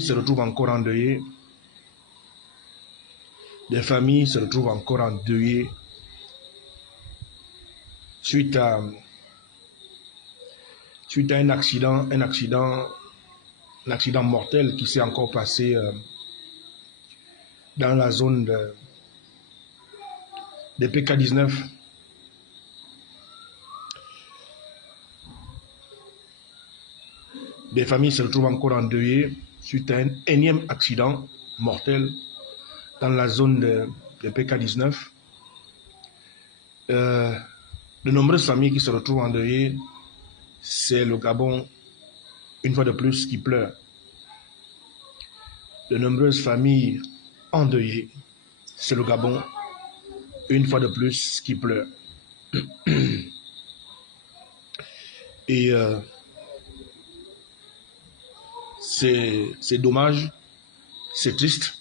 se retrouvent encore endeuillées. Des familles se retrouvent encore endeuillées suite à un accident mortel qui s'est encore passé dans la zone de PK19. Des familles se retrouvent encore endeuillées suite à un énième accident mortel dans la zone de PK19. De nombreuses familles qui se retrouvent endeuillées, c'est le Gabon, une fois de plus, qui pleure. De nombreuses familles endeuillées, c'est le Gabon, une fois de plus, qui pleure. Et c'est dommage, c'est triste.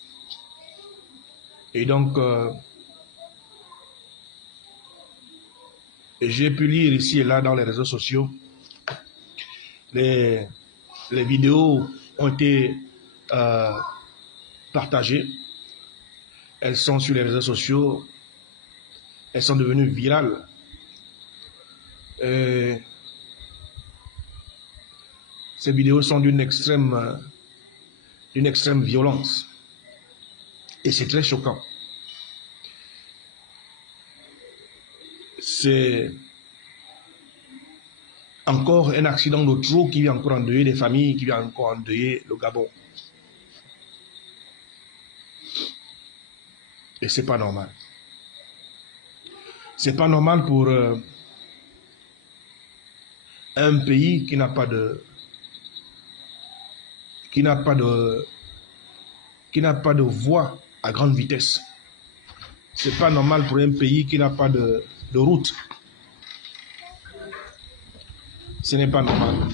Et donc, j'ai pu lire ici et là dans les réseaux sociaux, les vidéos ont été partagées. Elles sont sur les réseaux sociaux, elles sont devenues virales. Et ces vidéos sont d'une extrême violence. Et c'est très choquant. C'est encore un accident de trop qui vient encore endeuiller des familles, qui vient encore endeuiller le Gabon. Et c'est pas normal. C'est pas normal pour un pays qui n'a pas de voie à grande vitesse. C'est pas normal pour un pays qui n'a pas de route. Ce n'est pas normal.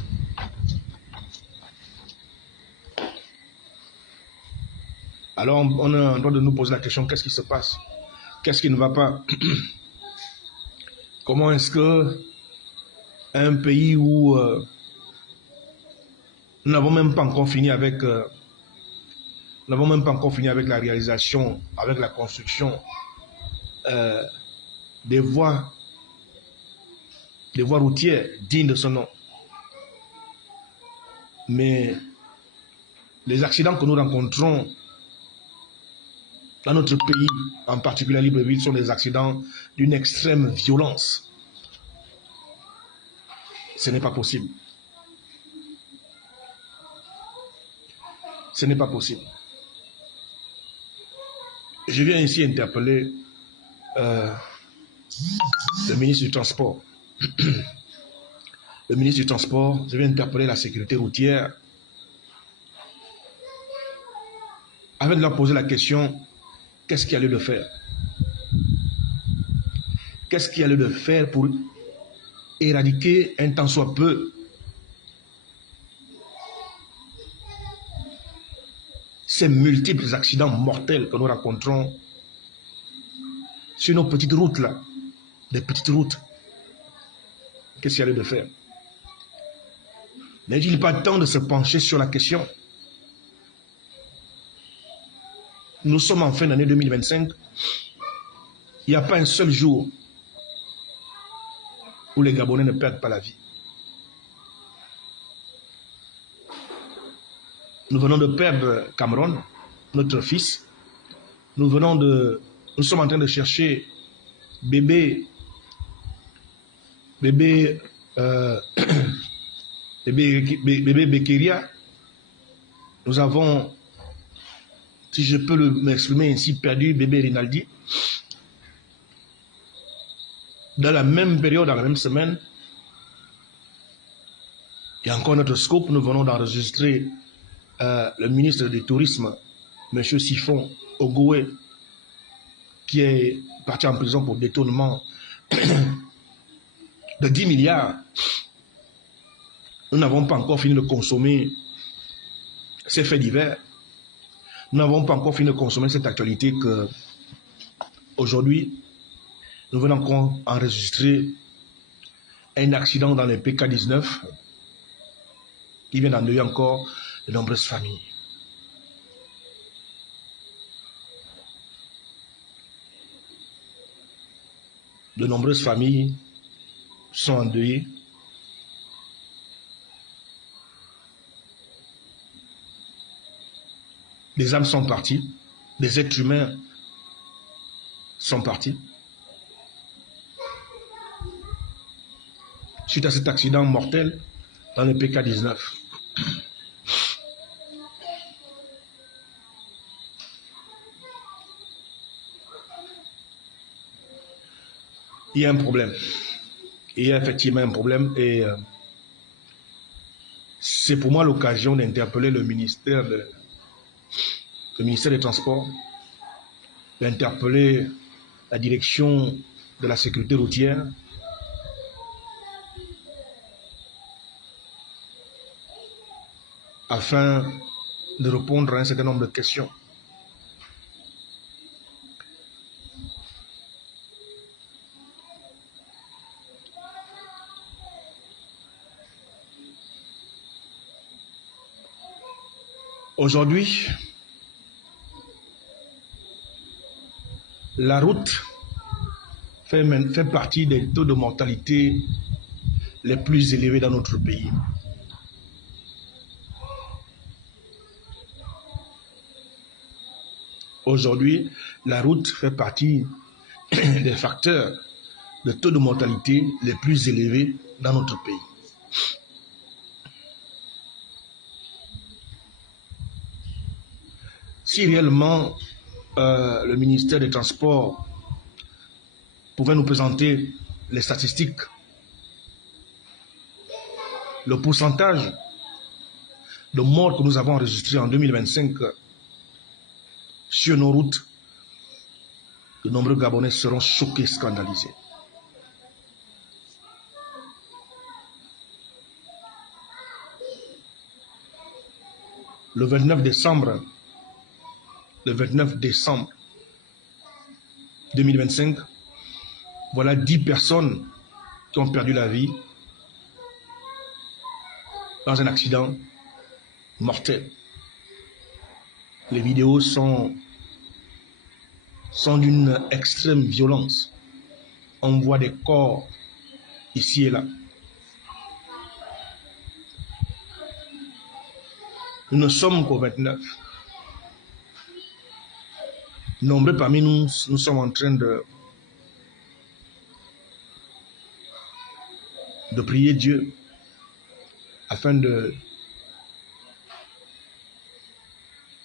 Alors on est en train de nous poser la question, qu'est-ce qui se passe? Qu'est-ce qui ne va pas? Comment est-ce que un pays où nous n'avons même pas encore fini avec la réalisation, avec la construction des voies routières dignes de ce nom. Mais les accidents que nous rencontrons dans notre pays, en particulier à Libreville, sont des accidents d'une extrême violence. Ce n'est pas possible. Ce n'est pas possible. Je viens ici interpeller le ministre du Transport. Le ministre du Transport, je viens interpeller la sécurité routière afin de leur poser la question, qu'est-ce qu'il y a lieu de faire? Qu'est-ce qu'il y a lieu de faire pour éradiquer un tant soit peu ces multiples accidents mortels que nous rencontrons sur nos petites routes là, des petites routes? Qu'est-ce qu'il y a lieu de faire? N'est-il pas temps de se pencher sur la question? Nous sommes en fin d'année 2025. Il n'y a pas un seul jour où les Gabonais ne perdent pas la vie. Nous venons de perdre Cameron, notre fils. Nous sommes en train de chercher bébé Bekeria. Nous avons, si je peux m'exprimer ainsi, perdu bébé Rinaldi. Dans la même période, dans la même semaine, il y a encore notre scope. Nous venons d'enregistrer le ministre du Tourisme, M. Siphon Ogoué, qui est parti en prison pour détournement de 10 milliards. Nous n'avons pas encore fini de consommer ces faits divers. Nous n'avons pas encore fini de consommer cette actualité que aujourd'hui, nous venons encore enregistrer un accident dans les PK19 qui vient d'endeuiller encore de nombreuses familles. De nombreuses familles sont endeuillées. Des âmes sont parties. Des êtres humains sont partis. Suite à cet accident mortel dans le PK-19. Il y a un problème. Il y a effectivement un problème et c'est pour moi l'occasion d'interpeller le ministère des Transports, d'interpeller la direction de la sécurité routière, afin de répondre à un certain nombre de questions. Aujourd'hui, la route fait partie des taux de mortalité les plus élevés dans notre pays. Aujourd'hui, la route fait partie des facteurs de taux de mortalité les plus élevés dans notre pays. Si réellement le ministère des Transports pouvait nous présenter les statistiques, le pourcentage de morts que nous avons enregistrés en 2025 sur nos routes, de nombreux Gabonais seront choqués, scandalisés. Le 29 décembre 2025, voilà 10 personnes qui ont perdu la vie dans un accident mortel. Les vidéos sont d'une extrême violence. On voit des corps ici et là. Nous ne sommes qu'au 29. Nombreux parmi nous sommes en train de prier Dieu afin de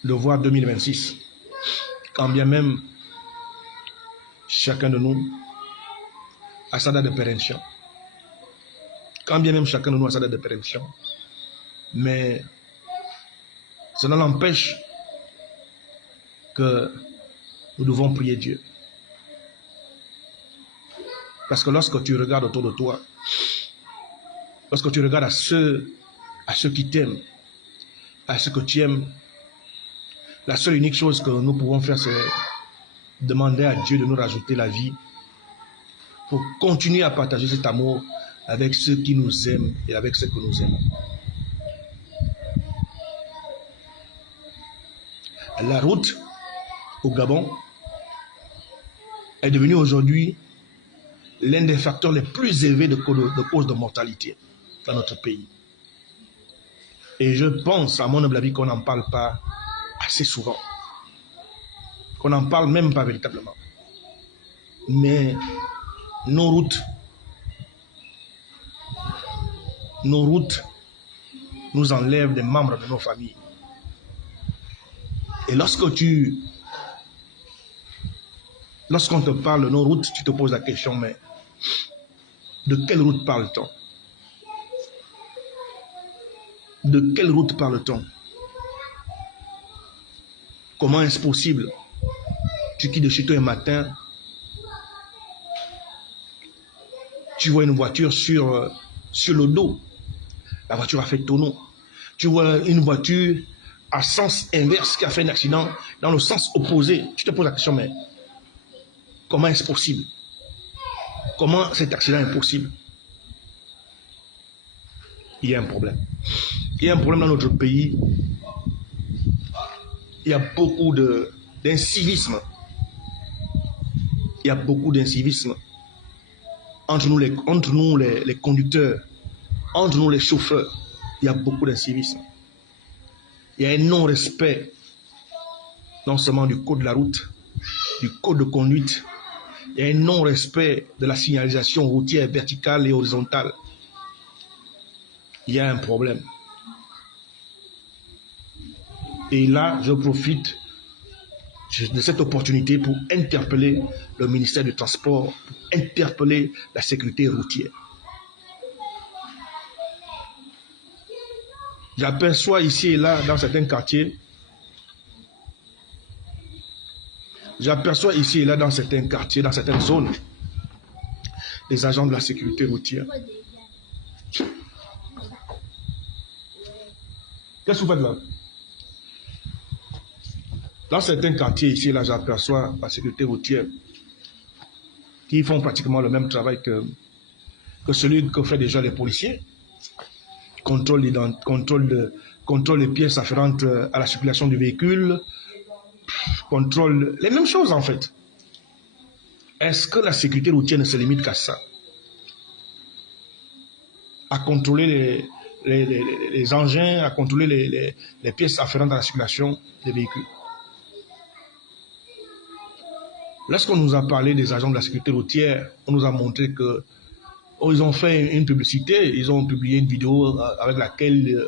voir 2026. Quand bien même chacun de nous a sa date de péremption. Mais cela n'empêche que nous devons prier Dieu. Parce que lorsque tu regardes autour de toi, lorsque tu regardes à ceux qui t'aiment, à ceux que tu aimes, la seule unique chose que nous pouvons faire, c'est demander à Dieu de nous rajouter la vie pour continuer à partager cet amour avec ceux qui nous aiment et avec ceux que nous aimons. La route au Gabon est devenue aujourd'hui l'un des facteurs les plus élevés de cause de mortalité dans notre pays. Et je pense, à mon humble avis, qu'on n'en parle pas assez souvent. Qu'on n'en parle même pas véritablement. Mais nos routes nous enlèvent des membres de nos familles. Et lorsqu'on te parle de nos routes, tu te poses la question, mais de quelle route parle-t-on? De quelle route parle-t-on? Comment est-ce possible? Tu quittes de chez toi un matin, tu vois une voiture sur le dos. La voiture a fait tonneau. Tu vois une voiture à sens inverse qui a fait un accident dans le sens opposé. Tu te poses la question, mais comment est-ce possible? Comment cet accident est possible? Il y a un problème. Il y a un problème dans notre pays. Il y a beaucoup d'incivisme. Il y a beaucoup d'incivisme. entre nous les conducteurs, entre nous les chauffeurs, il y a beaucoup d'incivisme. Il y a un non-respect, non seulement du code de la route, du code de conduite, il y a un non-respect de la signalisation routière verticale et horizontale. Il y a un problème. Et là, je profite de cette opportunité pour interpeller le ministère du Transport, pour interpeller la sécurité routière. J'aperçois ici et là, dans certains quartiers, dans certaines zones, des agents de la sécurité routière. Qu'est-ce que vous faites là? Dans certains quartiers ici et là, j'aperçois la sécurité routière qui font pratiquement le même travail que celui que font déjà les policiers. Contrôle les pièces afférentes à la circulation du véhicule, contrôle les mêmes choses en fait. Est-ce que la sécurité routière ne se limite qu'à ça? À contrôler les engins, à contrôler les pièces afférentes à la circulation des véhicules. Lorsqu'on nous a parlé des agents de la sécurité routière, on nous a montré que ils ont fait une publicité, ils ont publié une vidéo dans laquelle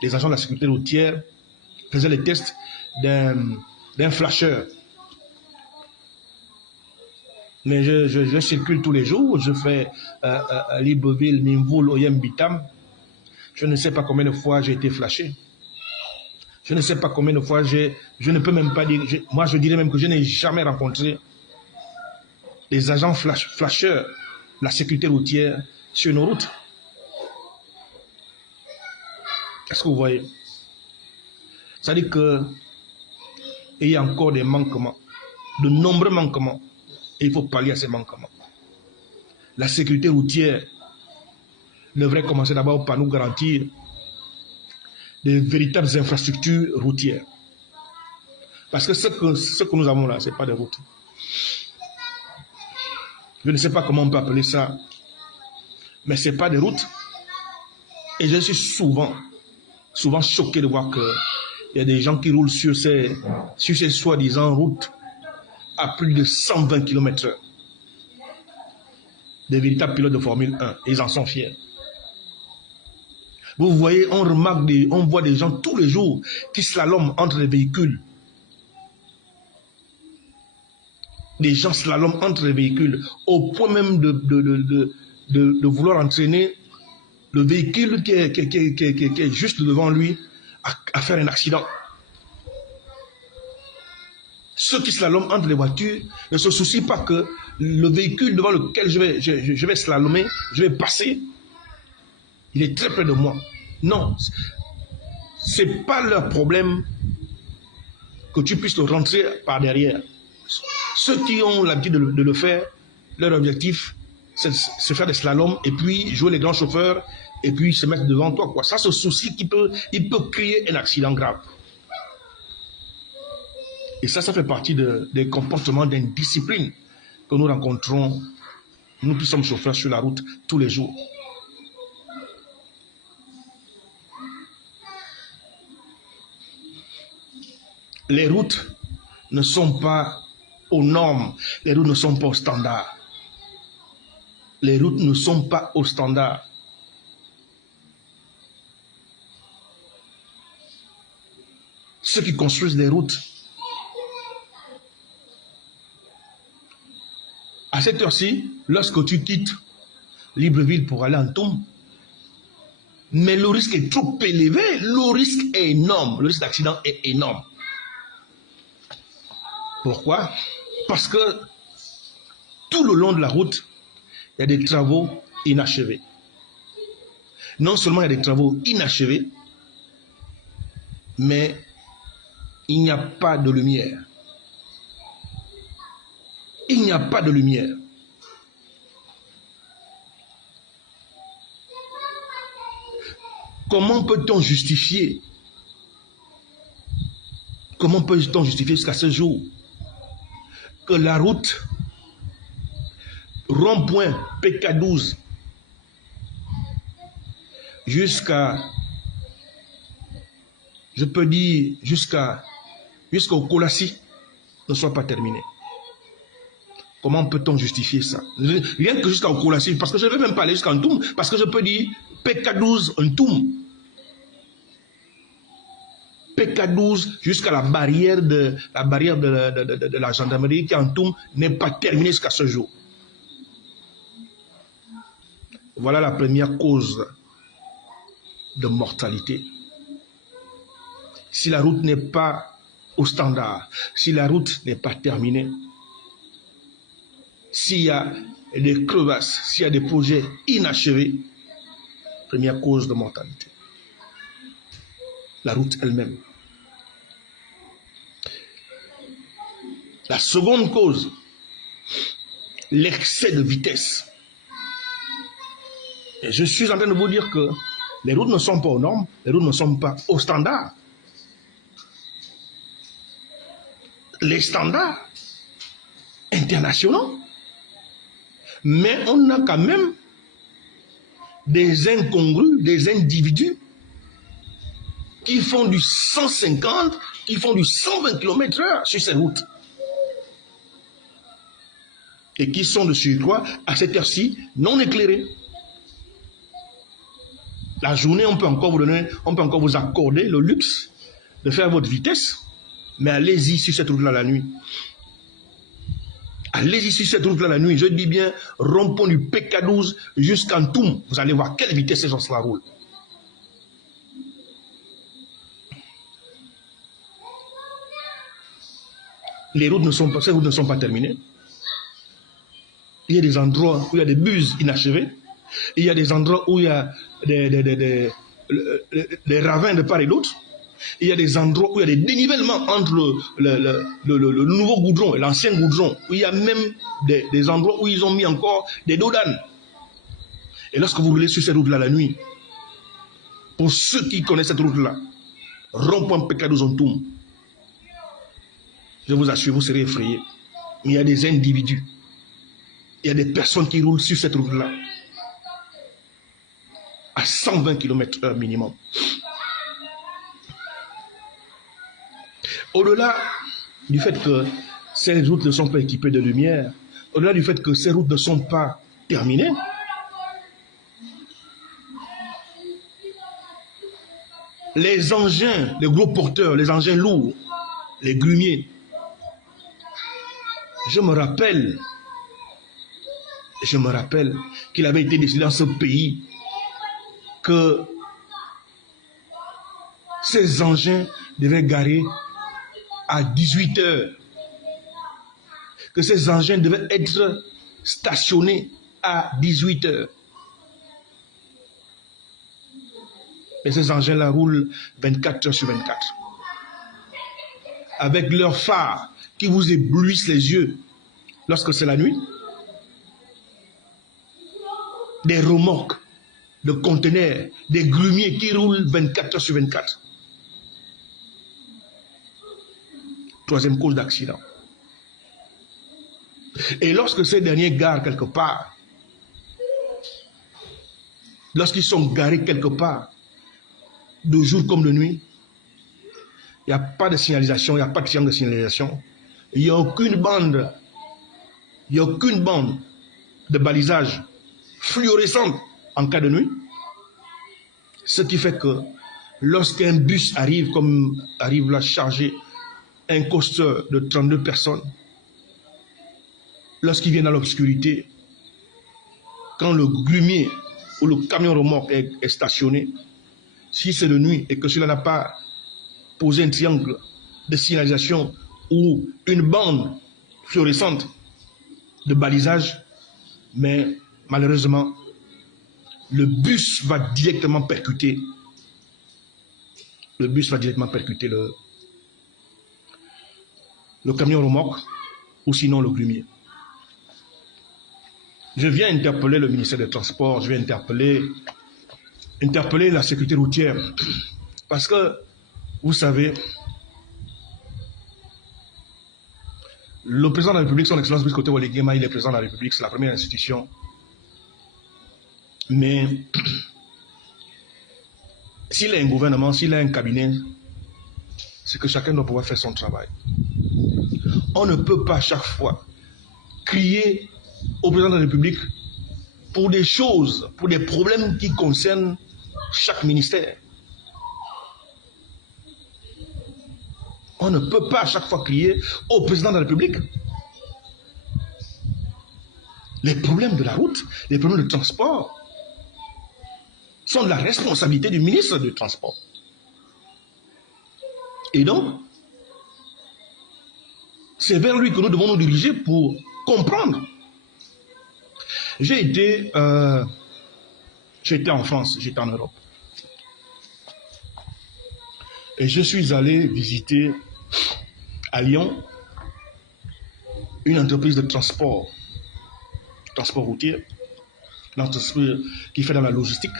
les agents de la sécurité routière faisaient les tests d'un flasheur. Mais je circule tous les jours, je fais Libreville, Nimvoul, Oyem, Bitam. Je ne sais pas combien de fois j'ai été flashé. Je ne sais pas combien de fois je ne peux même pas dire, moi je dirais même que je n'ai jamais rencontré des agents flasheurs, la sécurité routière sur nos routes. Est-ce que vous voyez? C'est-à-dire qu'il y a encore des manquements, de nombreux manquements, et il faut pallier à ces manquements. La sécurité routière devrait commencer d'abord par nous garantir de véritables infrastructures routières. Parce que ce que nous avons là, ce n'est pas des routes. Je ne sais pas comment on peut appeler ça, mais ce n'est pas des routes. Et je suis souvent choqué de voir qu'il y a des gens qui roulent sur ces soi-disant routes à plus de 120 km/h. Des véritables pilotes de Formule 1, ils en sont fiers. Vous voyez, on voit des gens tous les jours qui slaloment entre les véhicules. Des gens slaloment entre les véhicules au point même de vouloir entraîner le véhicule qui est juste devant lui à faire un accident. Ceux qui slaloment entre les voitures ne se soucient pas que le véhicule devant lequel je vais slalomer, je vais passer, il est très près de moi. Non, ce n'est pas leur problème que tu puisses le rentrer par derrière. Ceux qui ont l'habitude de le faire, leur objectif, c'est de se faire des slaloms et puis jouer les grands chauffeurs et puis se mettre devant toi, quoi. Ça, ce souci il peut créer un accident grave. Et ça fait partie des comportements d'indiscipline que nous rencontrons, nous qui sommes chauffeurs sur la route tous les jours. Les routes ne sont pas aux normes, les routes ne sont pas aux standards. Les routes ne sont pas aux standards. Ceux qui construisent les routes, à cette heure-ci, lorsque tu quittes Libreville pour aller en Toum, mais le risque est trop élevé, le risque est énorme, le risque d'accident est énorme. Pourquoi? Parce que tout le long de la route, il y a des travaux inachevés. Non seulement il y a des travaux inachevés, mais il n'y a pas de lumière. Il n'y a pas de lumière. Comment peut-on justifier jusqu'à ce jour que la route rond-point PK12 jusqu'à, je peux dire, jusqu'au Kolassi ne soit pas terminé. Comment peut-on justifier ça? Rien que jusqu'au Kolassi, parce que je ne vais même pas aller jusqu'à Ntoum, parce que je peux dire PK12 Ntoum. PK12 jusqu'à la barrière de la gendarmerie qui en Ntoum n'est pas terminée jusqu'à ce jour. Voilà la première cause de mortalité. Si la route n'est pas au standard, si la route n'est pas terminée, s'il y a des crevasses, s'il y a des projets inachevés, première cause de mortalité. La route elle-même. La seconde cause, l'excès de vitesse. Et je suis en train de vous dire que les routes ne sont pas aux normes, les routes ne sont pas aux standards. Les standards internationaux. Mais on a quand même des incongrus, des individus qui font du 150, qui font du 120 km/h sur ces routes. Et qui sont de surcroît, à cette heure-ci, non éclairés. La journée, on peut encore vous donner, on peut encore vous accorder le luxe de faire votre vitesse, mais allez-y sur cette route-là la nuit. Allez-y sur cette route-là la nuit. Je dis bien, rond-point du PK12 jusqu'à Ntoum. Vous allez voir quelle vitesse ces gens-là roulent. Les routes ne sont pas, ces routes ne sont pas terminées. Il y a des endroits où il y a des buses inachevées. Il y a des endroits où il y a des ravins de part et d'autre. Il y a des endroits où il y a des dénivellements entre le nouveau goudron et l'ancien goudron. Où il y a même des endroits où ils ont mis encore des dos d'âne. Et lorsque vous roulez sur cette route-là la nuit, pour ceux qui connaissent cette route-là, rond-point PK12 Ntoum, je vous assure, vous serez effrayés. Il y a des individus, il y a des personnes qui roulent sur cette route-là à 120 km/h minimum. Au-delà du fait que ces routes ne sont pas équipées de lumière, au-delà du fait que ces routes ne sont pas terminées, les engins, les gros porteurs, les engins lourds, les grumiers, je me rappelle qu'il avait été décidé dans ce pays que ces engins devaient garer à 18 heures, que ces engins devaient être stationnés à 18 heures. Et ces engins-là roulent 24 heures sur 24. Avec leurs phares qui vous éblouissent les yeux lorsque c'est la nuit. Des remorques, de conteneurs, des grumiers qui roulent 24 heures sur 24. Troisième cause d'accident. Et lorsque ces derniers garent quelque part, lorsqu'ils sont garés quelque part, de jour comme de nuit, il n'y a pas de signalisation, il n'y a pas de triangle de signalisation, il n'y a aucune bande, de balisage fluorescente en cas de nuit. Ce qui fait que lorsqu'un bus arrive, comme arrive là chargé, un coaster de 32 personnes, lorsqu'il vient dans l'obscurité, quand le grumier ou le camion remorque est stationné, si c'est de nuit et que cela n'a pas posé un triangle de signalisation ou une bande fluorescente de balisage, mais malheureusement, le bus va directement percuter le camion remorque ou sinon le grumier. Je viens interpeller le ministère des Transports, je viens interpeller la sécurité routière. Parce que, vous savez, Le président de la République, son excellence Brice Oligui Nguema, il est président de la République, c'est la première institution. Mais s'il a un gouvernement, s'il a un cabinet, c'est que chacun doit pouvoir faire son travail. On ne peut pas chaque fois crier au président de la République pour des choses, pour des problèmes qui concernent chaque ministère. On ne peut pas à chaque fois crier au président de la République. Les problèmes de la route, les problèmes de transport sont de la responsabilité du ministre du Transport. Et donc, c'est vers lui que nous devons nous diriger pour comprendre. J'étais en France, j'étais en Europe. Et je suis allé visiter à Lyon une entreprise de transport routier, une entreprise qui fait dans la logistique,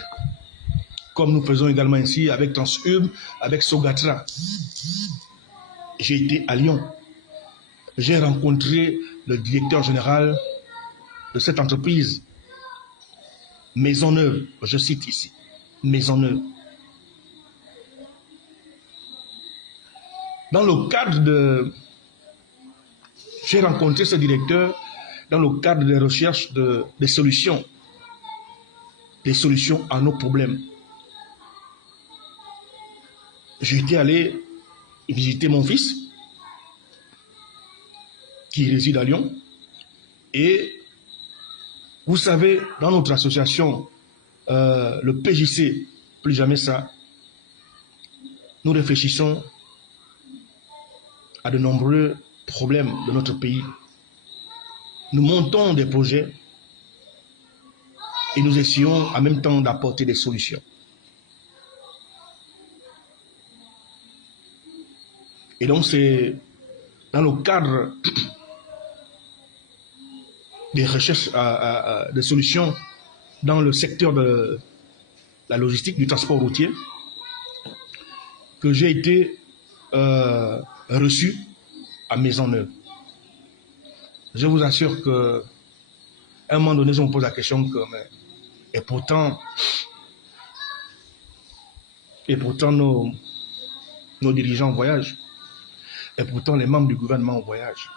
comme nous faisons également ici avec Transhub, avec Sogatra. J'ai été à Lyon. J'ai rencontré le directeur général de cette entreprise, Maisonneuve, je cite ici, Maisonneuve. Dans le cadre de... J'ai rencontré ce directeur dans le cadre des recherches des solutions à nos problèmes. J'étais allé visiter mon fils, qui réside à Lyon, et vous savez, dans notre association, le PJC, plus jamais ça, nous réfléchissons à de nombreux problèmes de notre pays. Nous montons des projets et nous essayons en même temps d'apporter des solutions. Et donc c'est dans le cadre des recherches de solutions dans le secteur de la logistique, du transport routier, que j'ai été reçu à Maisonneuve. Je vous assure que à un moment donné, je me pose la question que, et pourtant nos dirigeants voyagent, et pourtant les membres du gouvernement voyagent.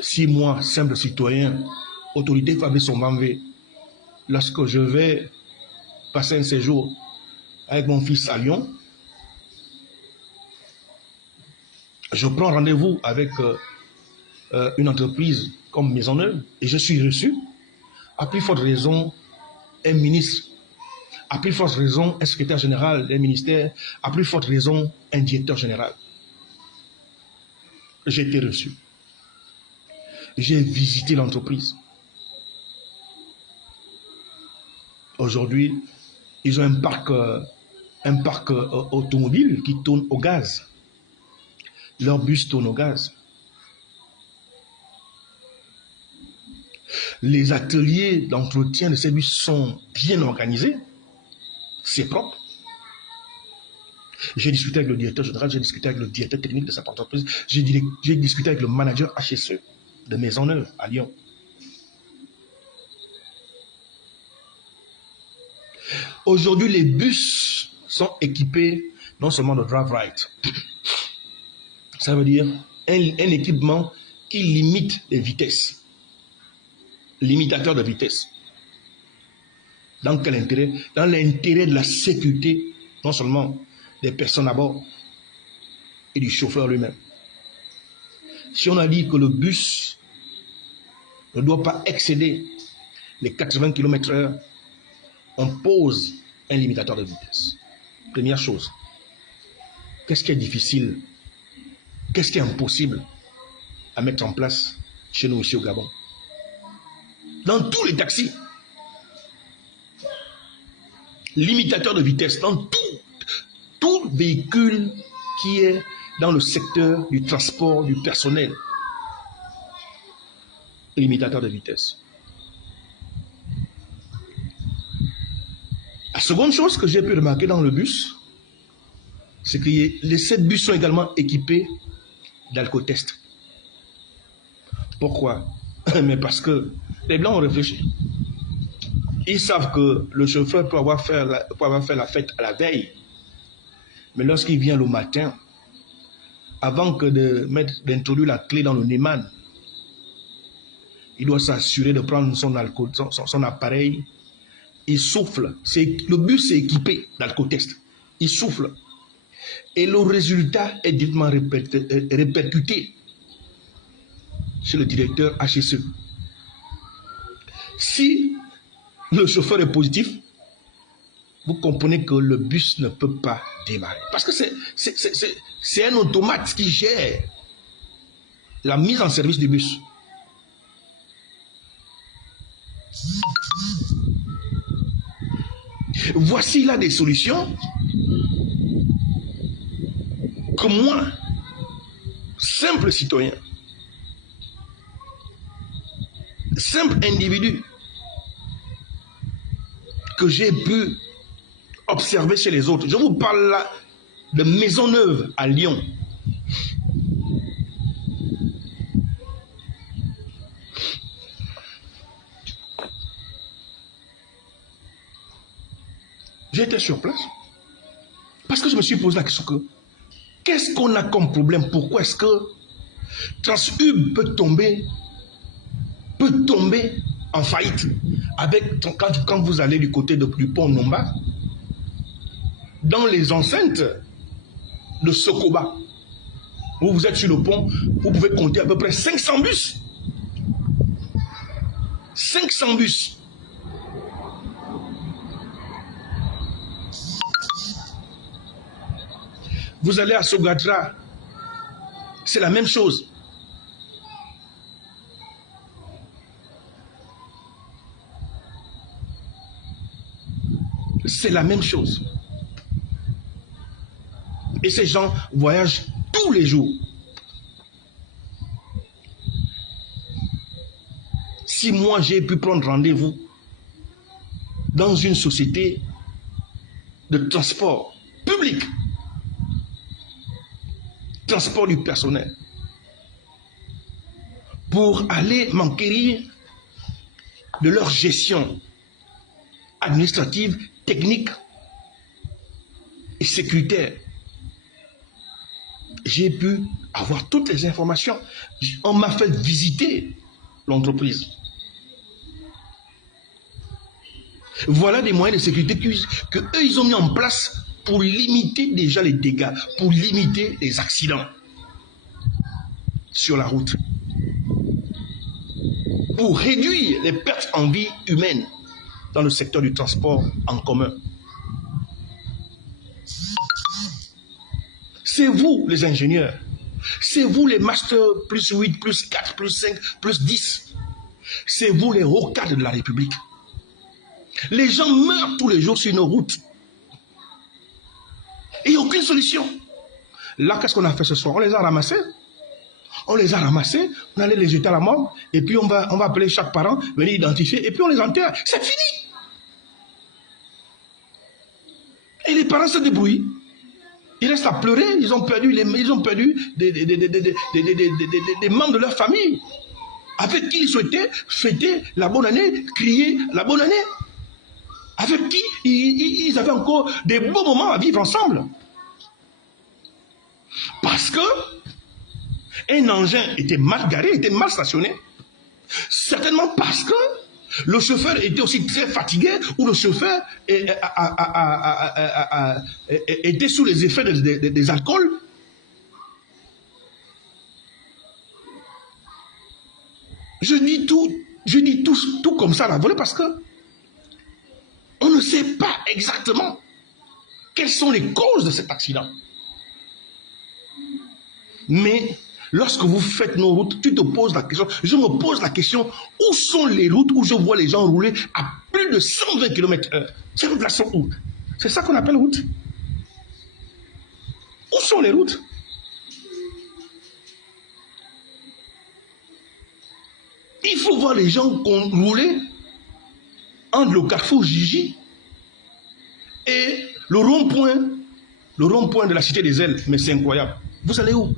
Si moi, simple citoyen, autorité Fabrice Sombamvé, lorsque je vais passer un séjour avec mon fils à Lyon, je prends rendez-vous avec une entreprise comme Maisonneuve et je suis reçu, à plus forte raison, un ministre, à plus forte raison, un secrétaire général d'un ministère, à plus forte raison, un directeur général. J'ai été reçu. J'ai visité l'entreprise. Aujourd'hui, ils ont un parc automobile qui tourne au gaz. Leurs bus tournent au gaz. Les ateliers d'entretien de ces bus sont bien organisés. C'est propre. J'ai discuté avec le directeur général, j'ai discuté avec le directeur technique de cette entreprise, j'ai discuté avec le manager HSE de Maisonneuve à Lyon. Aujourd'hui, les bus sont équipés non seulement de drive right. Ça veut dire un équipement qui limite les vitesses. Limitateur de vitesse. Dans quel intérêt? Dans l'intérêt de la sécurité, non seulement des personnes à bord et du chauffeur lui-même. Si on a dit que le bus ne doit pas excéder les 80 km/h, on pose un limitateur de vitesse. Première chose. Qu'est-ce qui est difficile? Qu'est-ce qui est impossible à mettre en place chez nous ici au Gabon? Dans tous les taxis, limitateur de vitesse, dans tout véhicule qui est dans le secteur du transport du personnel, limitateur de vitesse. La seconde chose que j'ai pu remarquer dans le bus, c'est que ces bus sont également équipés d'alcotest. Pourquoi? Mais parce que les Blancs ont réfléchi. Ils savent que le chauffeur peut avoir fait la fête à la veille. Mais lorsqu'il vient le matin, avant que d'introduire la clé dans le Neyman, il doit s'assurer de prendre son appareil. Il souffle. Le bus est équipé d'alcotest. Il souffle. Et le résultat est directement répercuté chez le directeur HSE. Si le chauffeur est positif, vous comprenez que le bus ne peut pas démarrer. Parce que c'est un automate qui gère la mise en service du bus. Voici là des solutions que moi, simple citoyen, simple individu, que j'ai pu observer chez les autres. Je vous parle là de Maisonneuve à Lyon. J'étais sur place parce que je me suis posé la question que qu'est-ce qu'on a comme problème? Pourquoi est-ce que Transub peut tomber en faillite avec quand vous allez du côté du pont Nomba, dans les enceintes de Sokoba, où vous êtes sur le pont, vous pouvez compter à peu près 500 bus. 500 bus. Vous allez à Sogadra, c'est la même chose. C'est la même chose. Et ces gens voyagent tous les jours. Si moi j'ai pu prendre rendez-vous dans une société de transport public, transport du personnel, pour aller m'enquérir de leur gestion administrative, technique et sécuritaire, j'ai pu avoir toutes les informations. On m'a fait visiter l'entreprise. Voilà des moyens de sécurité que eux ils ont mis en place pour limiter déjà les dégâts, pour limiter les accidents sur la route, pour réduire les pertes en vie humaine dans le secteur du transport en commun. C'est vous les ingénieurs, c'est vous les masters plus 8, plus 4, plus 5, plus 10. C'est vous les hauts cadres de la République. Les gens meurent tous les jours sur nos routes. Et il n'y a aucune solution. Là, qu'est-ce qu'on a fait ce soir? On les a ramassés. On les a ramassés, on allait les jeter à la mort, et puis on va appeler chaque parent, venir identifier, et puis on les enterre. C'est fini. Et les parents se débrouillent. Ils restent à pleurer, ils ont perdu des membres de leur famille, avec qui ils souhaitaient fêter la bonne année, crier la bonne année, avec qui ils avaient encore des beaux moments à vivre ensemble. Parce que un engin était mal garé, était mal stationné. Certainement parce que le chauffeur était aussi très fatigué, ou le chauffeur était sous les effets des alcools. Je dis tout comme ça à la volée parce que on ne sait pas exactement quelles sont les causes de cet accident. Mais lorsque vous faites nos routes, tu te poses la question, je me pose la question, où sont les routes où je vois les gens rouler à plus de 120 km/h? Ces routes-là sont où? C'est ça qu'on appelle route. Où sont les routes? Il faut voir les gens qui ont roulé entre le carrefour Gigi et le rond-point de la Cité des Ailes. Mais c'est incroyable. Vous allez où?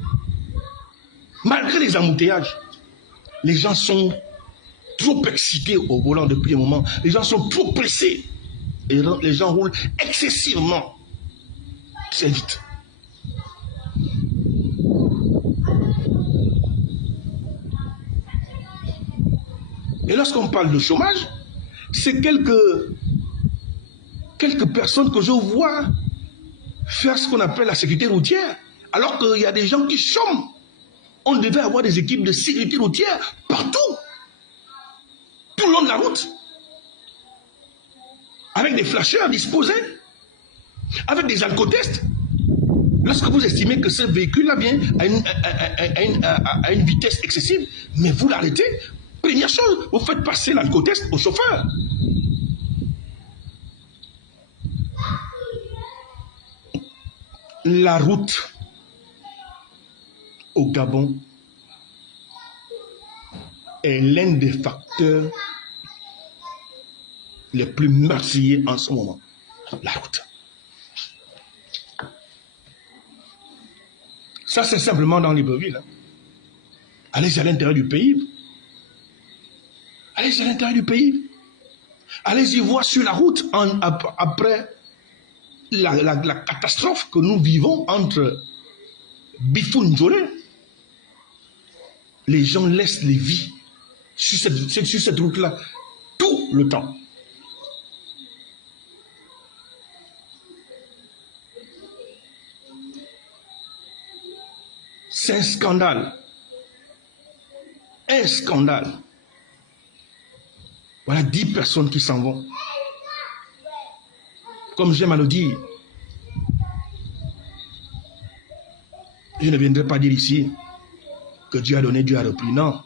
Malgré les embouteillages, les gens sont trop excités au volant depuis un moment. Les gens sont trop pressés. Et les gens roulent excessivement très vite. Et lorsqu'on parle de chômage, c'est quelques personnes que je vois faire ce qu'on appelle la sécurité routière, alors qu'il y a des gens qui chôment. On devait avoir des équipes de sécurité routière partout, tout le long de la route, avec des flasheurs disposés, avec des alcotests. Lorsque vous estimez que ce véhicule-là vient à une vitesse excessive, mais vous l'arrêtez. Première chose, vous faites passer l'alcotest au chauffeur. La route au Gabon est l'un des facteurs les plus meurtriers en ce moment. La route. Ça, c'est simplement dans Libreville. Hein. Allez à l'intérieur du pays. Allez à l'intérieur du pays. Allez-y voir sur la route après la catastrophe que nous vivons entre Bifounjolé. Les gens laissent les vies sur cette route-là tout le temps. C'est un scandale. Un scandale. Voilà 10 personnes qui s'en vont. Comme j'aime à le dire, je ne viendrai pas dire ici que Dieu a donné, Dieu a repris. Non.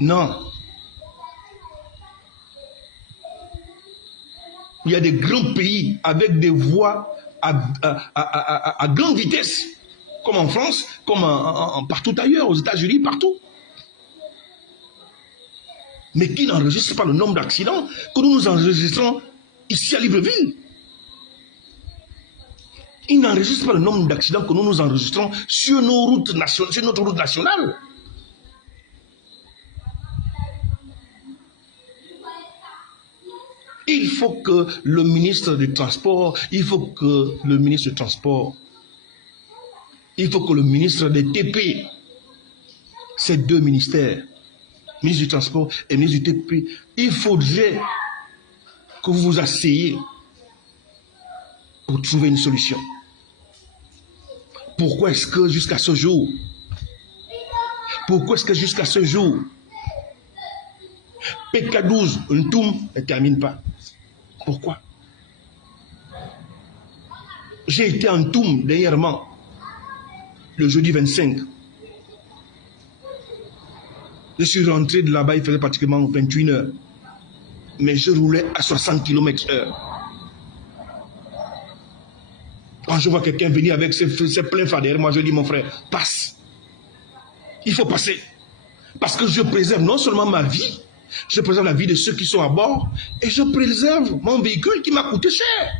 Non. Il y a des grands pays avec des voies à grande vitesse, comme en France, comme partout ailleurs, aux États-Unis, partout. Mais qui n'enregistre pas le nombre d'accidents que nous enregistrons ici à Libreville. Il n'enregistre pas le nombre d'accidents que nous enregistrons sur nos routes nationales, sur notre route nationale. Il faut que le ministre des Transports, il faut que le ministre des TP, ces deux ministères, ministre du Transport et ministre du TP, il faudrait que vous vous asseyez pour trouver une solution. Pourquoi est-ce que jusqu'à ce jour, PK12, Ntoum ne termine pas? Pourquoi? J'ai été en Ntoum dernièrement, le jeudi 25. Je suis rentré de là-bas, il faisait pratiquement 21 heures. Mais je roulais à 60 km/h. Quand je vois quelqu'un venir avec ses pleins faders, moi je dis, mon frère, passe. Il faut passer. Parce que je préserve non seulement ma vie, je préserve la vie de ceux qui sont à bord, et je préserve mon véhicule qui m'a coûté cher.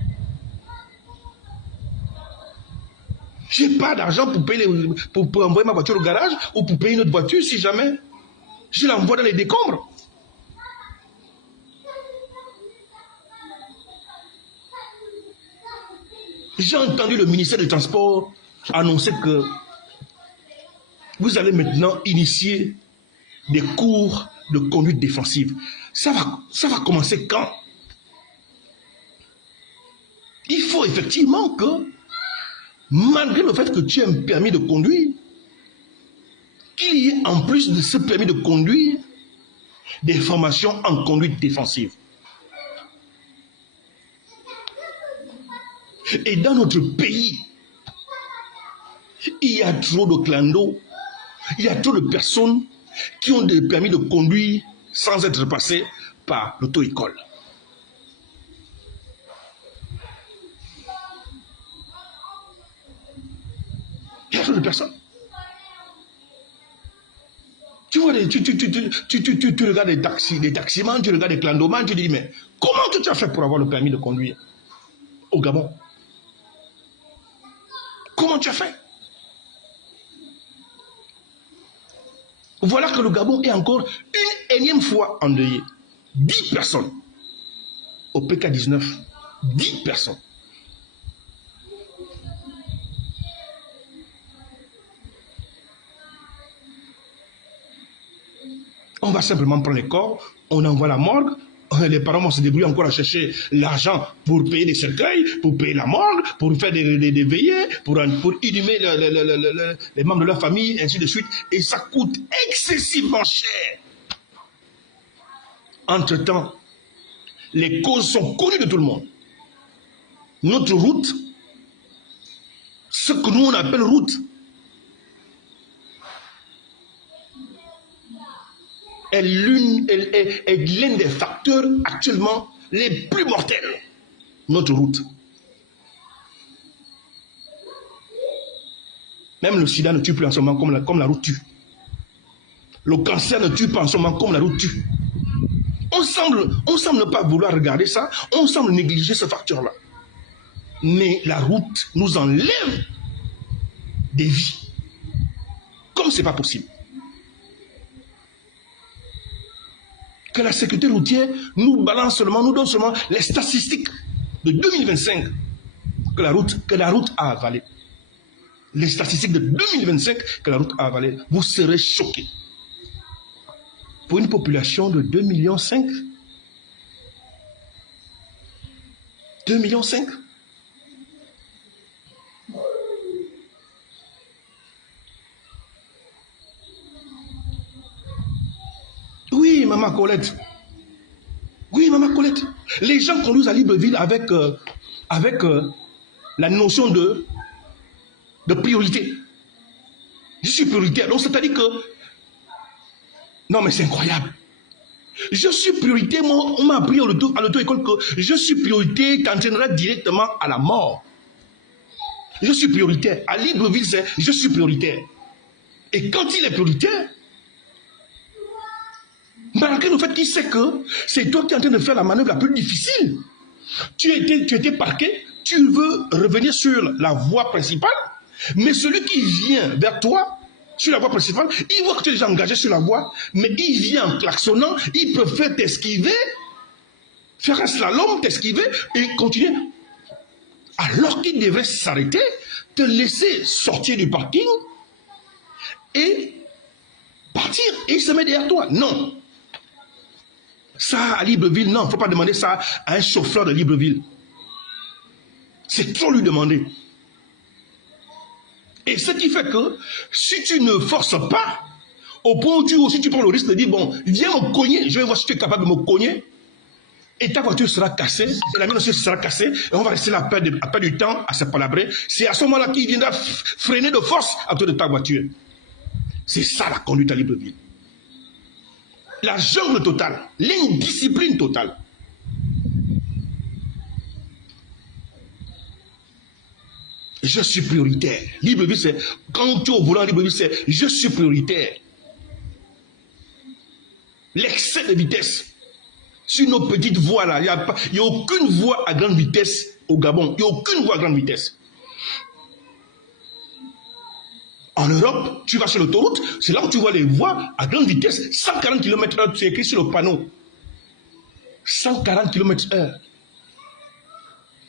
Je n'ai pas d'argent pour envoyer ma voiture au garage ou pour payer une autre voiture si jamais je l'envoie dans les décombres. J'ai entendu le ministère des Transports annoncer que vous allez maintenant initier des cours de conduite défensive. Ça va commencer quand? Il faut effectivement que, malgré le fait que tu aies un permis de conduire, qu'il y ait en plus de ce permis de conduire des formations en conduite défensive. Et dans notre pays, il y a trop de clandos, il y a trop de personnes qui ont des permis de conduire sans être passées par l'auto-école. Il y a trop de personnes. Tu vois, tu regardes des taximans, tu regardes des clandomans, tu dis, mais comment tu as fait pour avoir le permis de conduire au Gabon? Comment tu as fait? Voilà que le Gabon est encore une énième fois endeuillé. 10 personnes. Au PK19, 10 personnes. On va simplement prendre les corps, on envoie la morgue, les parents vont se débrouiller encore à chercher l'argent pour payer des cercueils, pour payer la morgue, pour faire des veillées, pour inhumer les membres de leur famille, ainsi de suite. Et ça coûte excessivement cher. Entre-temps, les causes sont connues de tout le monde. Notre route, ce que nous on appelle route, est l'un des facteurs actuellement les plus mortels. Notre route. Même le sida ne tue plus en ce moment comme la route tue. Le cancer ne tue pas en ce moment comme la route tue. On semble ne pas vouloir regarder ça, on semble négliger ce facteur-là. Mais la route nous enlève des vies. Comme ce n'est pas possible. Que la sécurité routière nous balance seulement, nous donne seulement les statistiques de 2025 que la route a avalé. Les statistiques de 2025 que la route a avalé, vous serez choqués. Pour une population de 2,5 millions, 2,5 millions. Oui, maman Colette. Oui, maman Colette. Les gens conduisent à Libreville avec la notion de priorité. Je suis prioritaire. Donc, c'est-à-dire que... Non, mais c'est incroyable. Je suis priorité. Moi, on m'a appris à l'auto-école que je suis priorité t'entraînerait directement à la mort. Je suis prioritaire. À Libreville, c'est je suis prioritaire. Et quand il est prioritaire, malgré le fait qu'il sait que c'est toi qui es en train de faire la manœuvre la plus difficile. Tu étais parqué, tu veux revenir sur la voie principale, mais celui qui vient vers toi, sur la voie principale, il voit que tu es déjà engagé sur la voie, mais il vient en klaxonnant, il préfère t'esquiver, faire un slalom, t'esquiver et continuer. Alors qu'il devrait s'arrêter, te laisser sortir du parking et partir, et il se met derrière toi. Non. Ça, à Libreville, non, il ne faut pas demander ça à un chauffeur de Libreville. C'est trop lui demander. Et ce qui fait que, si tu ne forces pas, au point où tu prends le risque de dire, bon, viens me cogner, je vais voir si tu es capable de me cogner, et ta voiture sera cassée, et la mienne aussi sera cassée, et on va rester là à perdre du temps à se palabrer. C'est à ce moment-là qu'il viendra freiner de force à côté de ta voiture. C'est ça la conduite à Libreville. La jungle totale, l'indiscipline totale. Je suis prioritaire. Libreville, c'est quand tu es au volant, Libreville, c'est je suis prioritaire. L'excès de vitesse. Sur nos petites voies là, il n'y a aucune voie à grande vitesse au Gabon. Il n'y a aucune voie à grande vitesse. En Europe, tu vas sur l'autoroute, c'est là où tu vois les voies à grande vitesse, 140 km/h, c'est écrit sur le panneau. 140 km/h.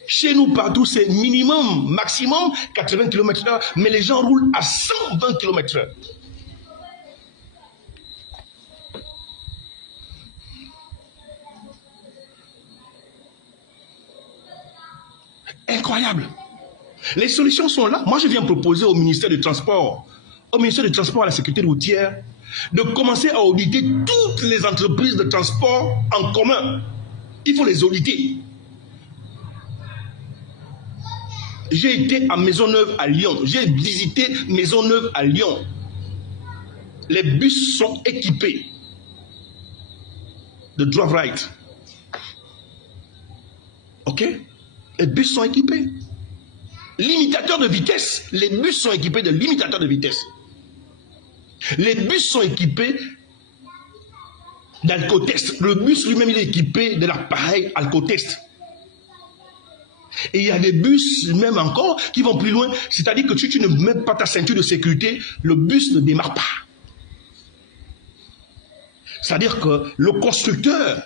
Chez nous, partout, c'est minimum, maximum 80 km/h, mais les gens roulent à 120 km/h. Incroyable. Les solutions sont là. Moi, je viens proposer au ministère du Transport, à la sécurité routière, de commencer à auditer toutes les entreprises de transport en commun. Il faut les auditer. J'ai été à Maisonneuve à Lyon. J'ai visité Maisonneuve à Lyon. Les bus sont équipés de drive right. OK? Les bus sont équipés. Limitateur de vitesse. Les bus sont équipés de limitateurs de vitesse. Les bus sont équipés d'alcotest. Le bus lui-même, il est équipé de l'appareil alcotest. Et il y a des bus, même encore, qui vont plus loin. C'est-à-dire que si tu ne mets pas ta ceinture de sécurité, le bus ne démarre pas. C'est-à-dire que le constructeur,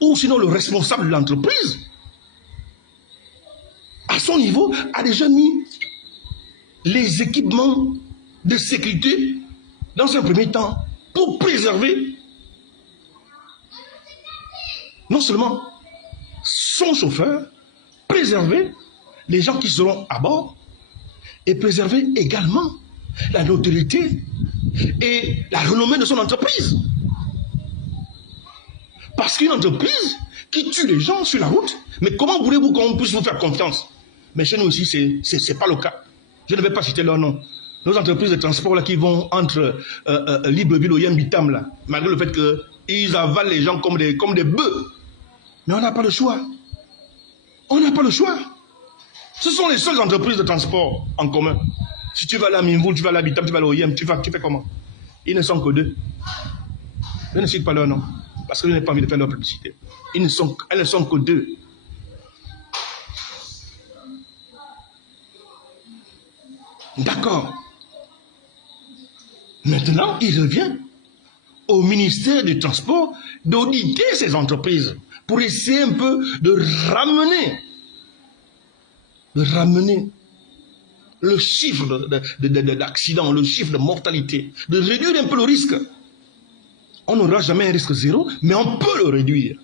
ou sinon le responsable de l'entreprise, à son niveau, a déjà mis les équipements de sécurité dans un premier temps pour préserver non seulement son chauffeur, préserver les gens qui seront à bord et préserver également la notoriété et la renommée de son entreprise. Parce qu'une entreprise qui tue les gens sur la route, mais comment voulez-vous qu'on puisse vous faire confiance? Mais chez nous ici, ce n'est pas le cas. Je ne vais pas citer leur nom. Nos entreprises de transport là, qui vont entre Libreville au Yambitam, là, malgré le fait qu'ils avalent les gens comme des bœufs. Mais on n'a pas le choix. On n'a pas le choix. Ce sont les seules entreprises de transport en commun. Si tu vas à la Minvoul, tu vas à l'Habitam, tu vas à l'OIM, tu fais comment? Ils ne sont que deux. Je ne cite pas leur nom, parce que je n'ai pas envie de faire leur publicité. Elles ne sont que deux. D'accord. Maintenant, il revient au ministère du Transport d'auditer ces entreprises pour essayer un peu de ramener le chiffre d'accident, le chiffre de mortalité, de réduire un peu le risque. On n'aura jamais un risque zéro, mais on peut le réduire.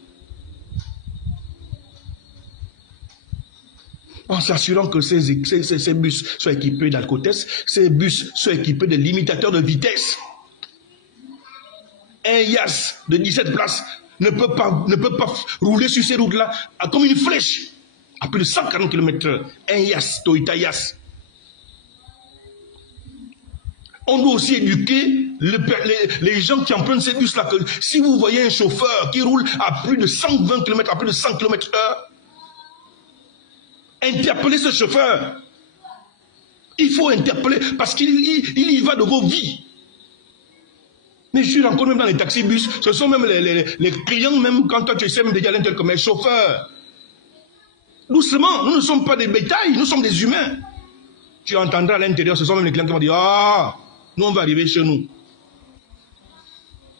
En s'assurant que ces bus soient équipés d'alcotest, ces bus soient équipés de limitateurs de vitesse. Un Yass de 17 places ne peut pas rouler sur ces routes-là comme une flèche à plus de 140 km/h. Un Yass, Toyota Yass. On doit aussi éduquer les gens qui empruntent ces bus-là. Que si vous voyez un chauffeur qui roule à plus de 120 km, à plus de 100 km/h, interpellez ce chauffeur. Il faut interpeller parce qu'il y va de vos vies. Mais je suis encore même dans les taxis-bus. Ce sont même les clients, même quand toi tu essaies même de dire à l'intérieur comme un chauffeur. Doucement, nous ne sommes pas des bétails, nous sommes des humains. Tu entendras à l'intérieur, ce sont même les clients qui vont dire, ah, nous on va arriver chez nous.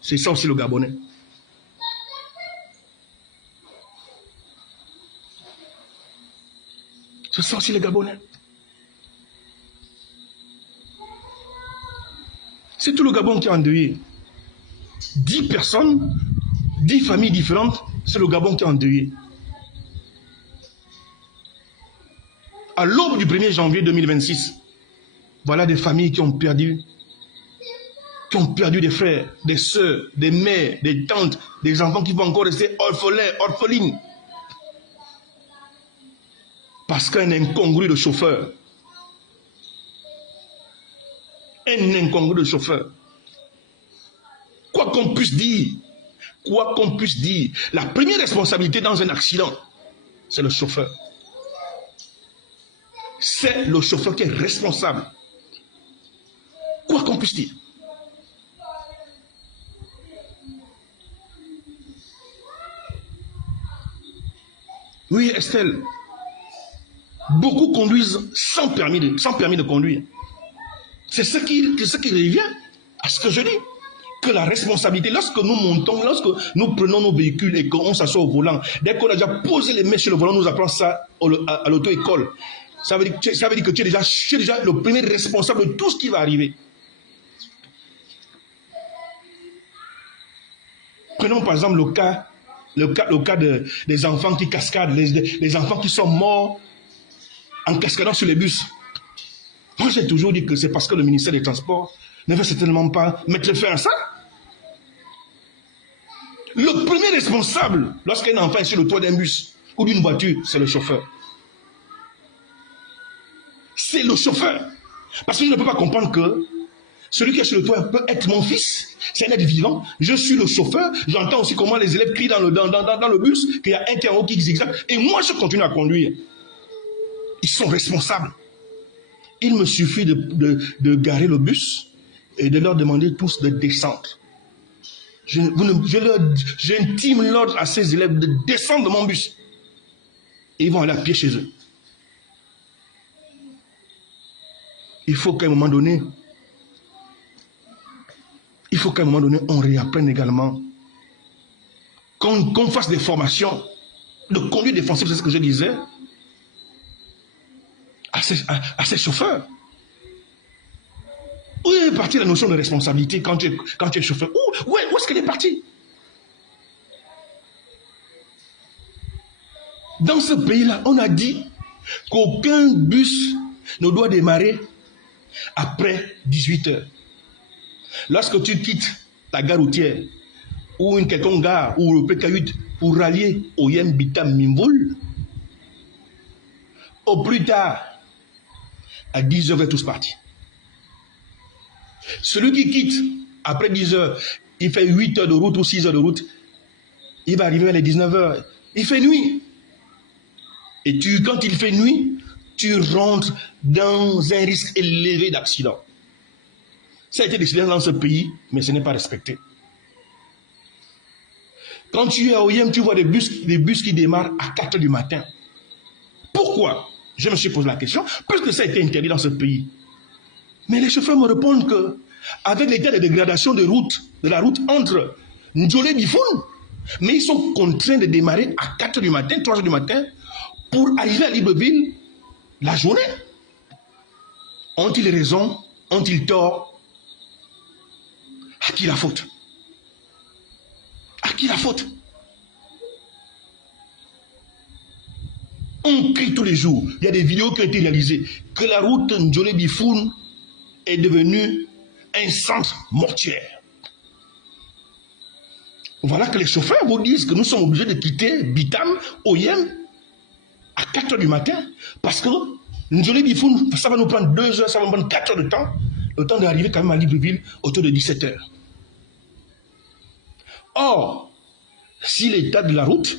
C'est ça aussi le Gabonais. C'est ça aussi les Gabonais. C'est tout le Gabon qui est endeuillé. 10 personnes, 10 familles différentes, c'est le Gabon qui est endeuillé. À l'aube du 1er janvier 2026, voilà des familles qui ont perdu des frères, des sœurs, des mères, des tantes, des enfants qui vont encore rester orphelines. Parce qu'un incongru de chauffeur. Un incongru de chauffeur. Quoi qu'on puisse dire, la première responsabilité dans un accident, c'est le chauffeur. C'est le chauffeur qui est responsable. Quoi qu'on puisse dire. Oui, Estelle. Beaucoup conduisent sans permis de conduire. C'est ce qui revient à ce que je dis. Que la responsabilité, lorsque nous montons, lorsque nous prenons nos véhicules et qu'on s'assoit au volant, dès qu'on a déjà posé les mains sur le volant, nous apprenons ça à l'auto-école. Ça veut dire que tu es déjà le premier responsable de tout ce qui va arriver. Prenons par exemple le cas des enfants qui cascadent, les enfants qui sont morts en cascadant sur les bus. Moi, j'ai toujours dit que c'est parce que le ministère des Transports ne veut certainement pas mettre fin à ça. Le premier responsable, lorsqu'un enfant est sur le toit d'un bus ou d'une voiture, c'est le chauffeur. C'est le chauffeur. Parce qu'il ne peut pas comprendre que celui qui est sur le toit peut être mon fils. C'est un être vivant. Je suis le chauffeur. J'entends aussi comment les élèves crient dans le bus qu'il y a un qui est en haut qui zigzague. Et moi, je continue à conduire. Ils sont responsables. Il me suffit de garer le bus et de leur demander tous de descendre. J'intime l'ordre à ces élèves de descendre de mon bus. Et ils vont aller à pied chez eux. Il faut qu'à un moment donné, on réapprenne également qu'on fasse des formations de conduite défensive, c'est ce que je disais, à ces chauffeurs. Où est partie la notion de responsabilité quand tu es chauffeur? Où est-ce qu'elle est partie? Dans ce pays-là, on a dit qu'aucun bus ne doit démarrer après 18 heures. Lorsque tu quittes la gare routière ou une quelconque gare ou le PK8 pour rallier au Yem Bitam Mimboul, au plus tard, à 10 heures, vous êtes tous partis. Celui qui quitte après 10 heures, il fait 8 heures de route ou 6 heures de route, il va arriver à les 19 heures. Il fait nuit. Et quand il fait nuit, tu rentres dans un risque élevé d'accident. Ça a été décidé dans ce pays, mais ce n'est pas respecté. Quand tu es à Oyem, tu vois des bus qui démarrent à 4 heures du matin. Pourquoi? Je me suis posé la question, parce que ça a été interdit dans ce pays. Mais les chauffeurs me répondent que, avec l'état de dégradation de la route entre Ndjolé et Bifoun, mais ils sont contraints de démarrer à 4 heures du matin, 3 heures du matin, pour arriver à Libreville la journée. Ont-ils raison? Ont-ils tort? À qui la faute? À qui la faute? On crie tous les jours. Il y a des vidéos qui ont été réalisées que la route Ndjolé-Bifoun est devenue un centre mortuaire. Voilà que les chauffeurs vous disent que nous sommes obligés de quitter Bitam, Oyem, à 4 heures du matin, parce que Ndjolé-Bifoun, ça va nous prendre 2 heures, ça va nous prendre 4 heures de temps, le temps d'arriver quand même à Libreville autour de 17 heures. Or, si l'état de la route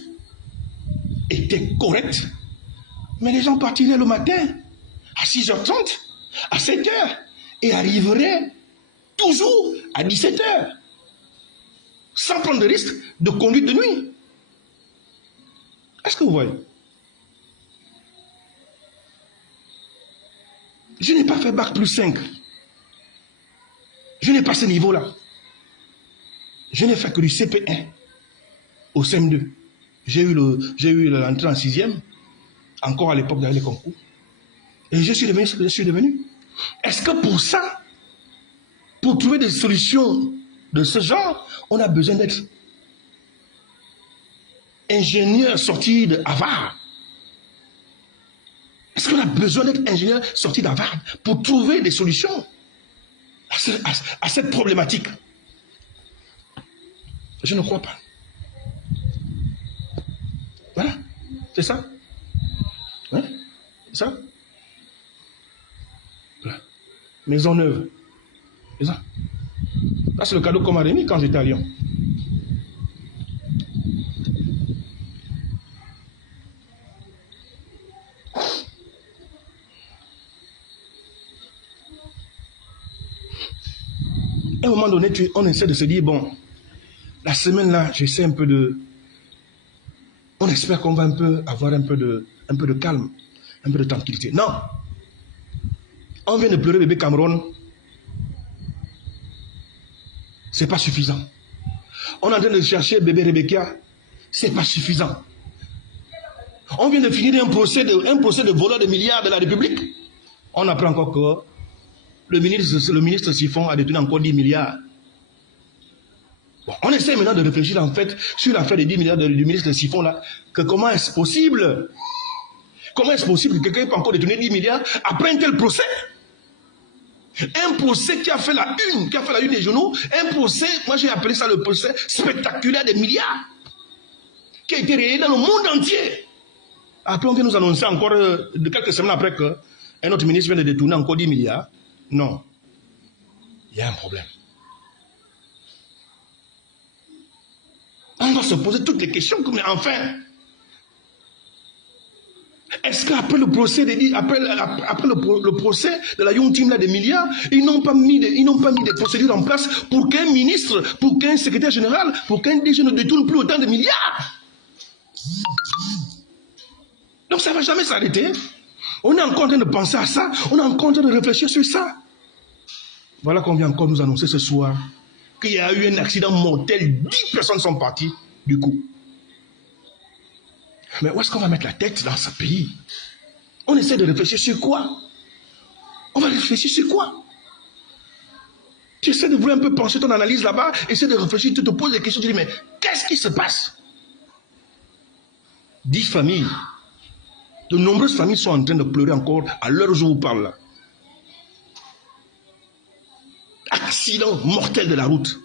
était correct, mais les gens partiraient le matin à 6h30, à 7h, et arriveraient toujours à 17h, sans prendre de risque de conduite de nuit. Est-ce que vous voyez? Je n'ai pas fait bac plus 5. Je n'ai pas ce niveau-là. Je n'ai fait que du CP1 au CM2. J'ai eu l'entrée en 6e, encore à l'époque d'aller les concours. Et je suis devenu ce que je suis devenu. Est-ce que pour ça, pour trouver des solutions de ce genre, on a besoin d'être ingénieur sorti de Harvard? Est-ce qu'on a besoin d'être ingénieur sorti d'Harvard pour trouver des solutions à cette problématique? Je ne crois pas. Voilà, c'est ça. Hein? C'est ça. Voilà. Maison neuve. C'est ça. Là, c'est le cadeau qu'on m'a remis quand j'étais à Lyon. À un moment donné, on essaie de se dire, bon, la semaine là, j'essaie un peu de... On espère qu'on va avoir un peu de calme, un peu de tranquillité. Non. On vient de pleurer bébé Cameroun. C'est pas suffisant. On est en train de chercher bébé Rebecca. C'est pas suffisant. On vient de finir un procès de voleur de milliards de la République. On apprend encore que le ministre Siphon a détenu encore 10 milliards. Bon, on essaie maintenant de réfléchir en fait sur l'affaire des 10 milliards du ministre Siphon là, que comment est-ce possible? Comment est-ce possible que quelqu'un peut encore détenir 10 milliards après un tel procès? Un procès qui a fait la une des journaux, un procès, moi j'ai appelé ça le procès spectaculaire des milliards, qui a été réalisé dans le monde entier. Après on vient nous annoncer encore, de quelques semaines après, qu'un autre ministre vient de détourner encore 10 milliards. Non. Il y a un problème. On doit se poser toutes les questions, mais enfin, est-ce qu'après le procès le procès de la Young Team là, des milliards, ils n'ont pas mis des procédures en place pour qu'un ministre, pour qu'un secrétaire général, pour qu'un DG ne détourne plus autant de milliards? Donc ça ne va jamais s'arrêter. On est encore en train de penser à ça, on est encore en train de réfléchir sur ça. Voilà qu'on vient encore nous annoncer ce soir qu'il y a eu un accident mortel, 10 personnes sont parties du coup. Mais où est-ce qu'on va mettre la tête dans ce pays? On essaie de réfléchir sur quoi? On va réfléchir sur quoi? Tu essaies de vouloir un peu penser ton analyse là-bas, essaie de réfléchir, tu te poses des questions, tu dis, mais qu'est-ce qui se passe? 10 familles, de nombreuses familles sont en train de pleurer encore à l'heure où je vous parle là. Accident mortel de la route.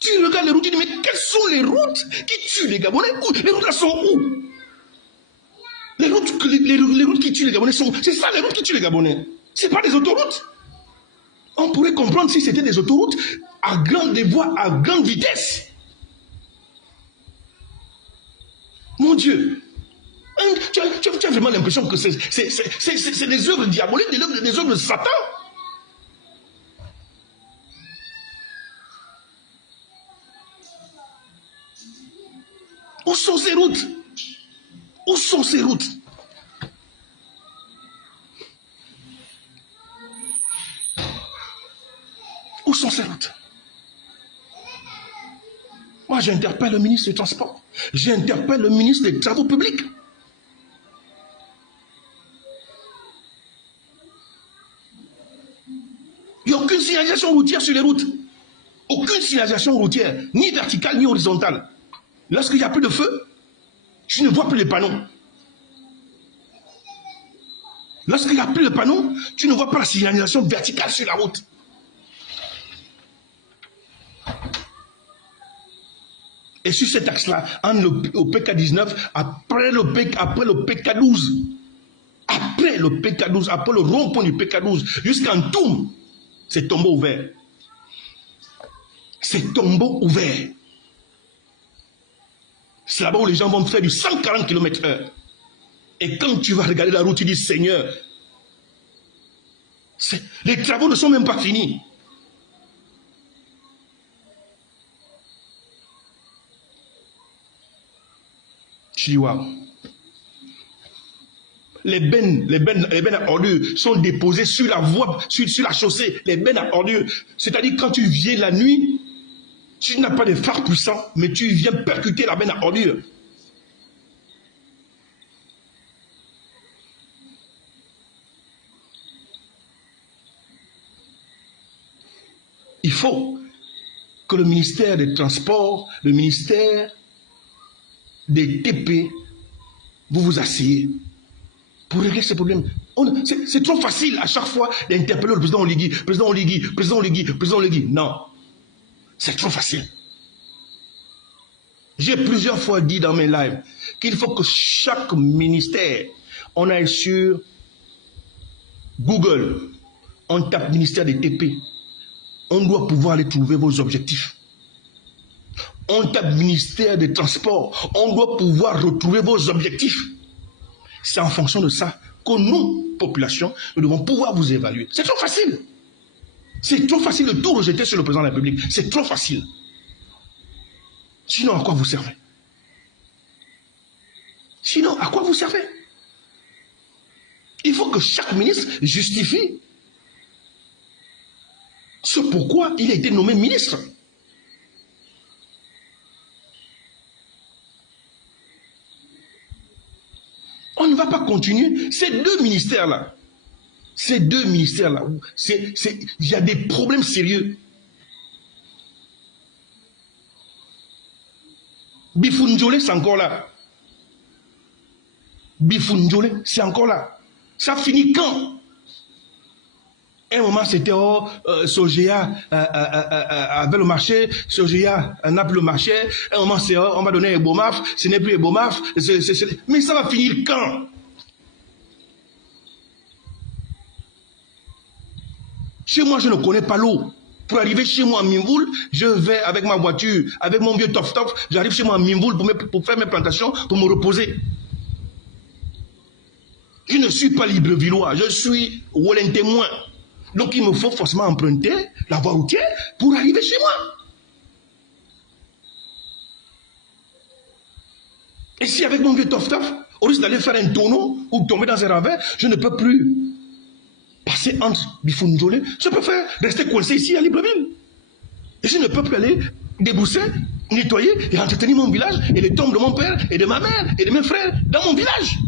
Tu regardes les routes, tu dis, mais quelles sont les routes qui tuent les Gabonais? Les routes là sont où? Les routes qui tuent les Gabonais sont... C'est ça les routes qui tuent les Gabonais. Ce n'est pas des autoroutes. On pourrait comprendre si c'était des autoroutes à des voies à grande vitesse. Mon Dieu. Tu as vraiment l'impression que c'est des œuvres diaboliques, des œuvres de Satan. Où sont ces routes? Où sont ces routes? Où sont ces routes? Moi, j'interpelle le ministre des Transports. J'interpelle le ministre des Travaux publics. Il n'y a aucune signalisation routière sur les routes. Aucune signalisation routière, ni verticale ni horizontale. Lorsqu'il n'y a plus de feu, tu ne vois plus les panneaux. Lorsqu'il n'y a plus de panneaux, tu ne vois pas la signalisation verticale sur la route. Et sur cet axe-là, au PK19, après le PK12, après le PK12, après le rond-point du PK12, jusqu'en Toum, c'est tombeau ouvert. C'est tombeau ouvert. C'est là-bas où les gens vont faire du 140 km/h. Et quand tu vas regarder la route, tu dis, Seigneur, les travaux ne sont même pas finis. Tu dis, waouh. Les bennes à ordures sont déposées sur la voie, sur la chaussée. Les bennes à ordures. C'est-à-dire, quand tu viens la nuit, tu n'as pas de phare puissant, mais tu viens percuter la benne à ordures. Il faut que le ministère des Transports, le ministère des TP, vous vous asseyez pour régler ces problèmes. C'est trop facile à chaque fois d'interpeller le président Oligui, président Oligui, président Oligui, président Oligui. Non, c'est trop facile. J'ai plusieurs fois dit dans mes lives qu'il faut que chaque ministère, on aille sur Google, on tape ministère des TP. On doit pouvoir aller trouver vos objectifs. On tape ministère des Transports. On doit pouvoir retrouver vos objectifs. C'est en fonction de ça que nous, population, nous devons pouvoir vous évaluer. C'est trop facile. C'est trop facile de tout rejeter sur le président de la République. C'est trop facile. Sinon, à quoi vous servez? Sinon, à quoi vous servez? Il faut que chaque ministre justifie ce pourquoi il a été nommé ministre. On ne va pas continuer. Ces deux ministères-là, il y a des problèmes sérieux. Bifunjolé, c'est encore là. Bifunjolé, c'est encore là. Ça finit quand? Un moment, c'était Sogea avait le marché, Sogea n'a plus le marché. Un moment, c'est on va donner Ebomaf, ce n'est plus Ebomaf. Mais ça va finir quand? Chez moi, je ne connais pas l'eau. Pour arriver chez moi à Mimboul, je vais avec ma voiture, avec mon vieux tof-tof, j'arrive chez moi à Mimboul pour faire mes plantations, pour me reposer. Je ne suis pas Librevillois, je suis Wallentémoin. Donc il me faut forcément emprunter la voie routière pour arriver chez moi. Et si avec mon vieux tof-tof, au risque d'aller faire un tonneau ou tomber dans un ravin, je ne peux plus passer entre Bifunjolé, je peux rester coincé ici à Libreville. Et je ne peux plus aller débousser nettoyer et entretenir mon village et les tombes de mon père et de ma mère et de mes frères dans mon village.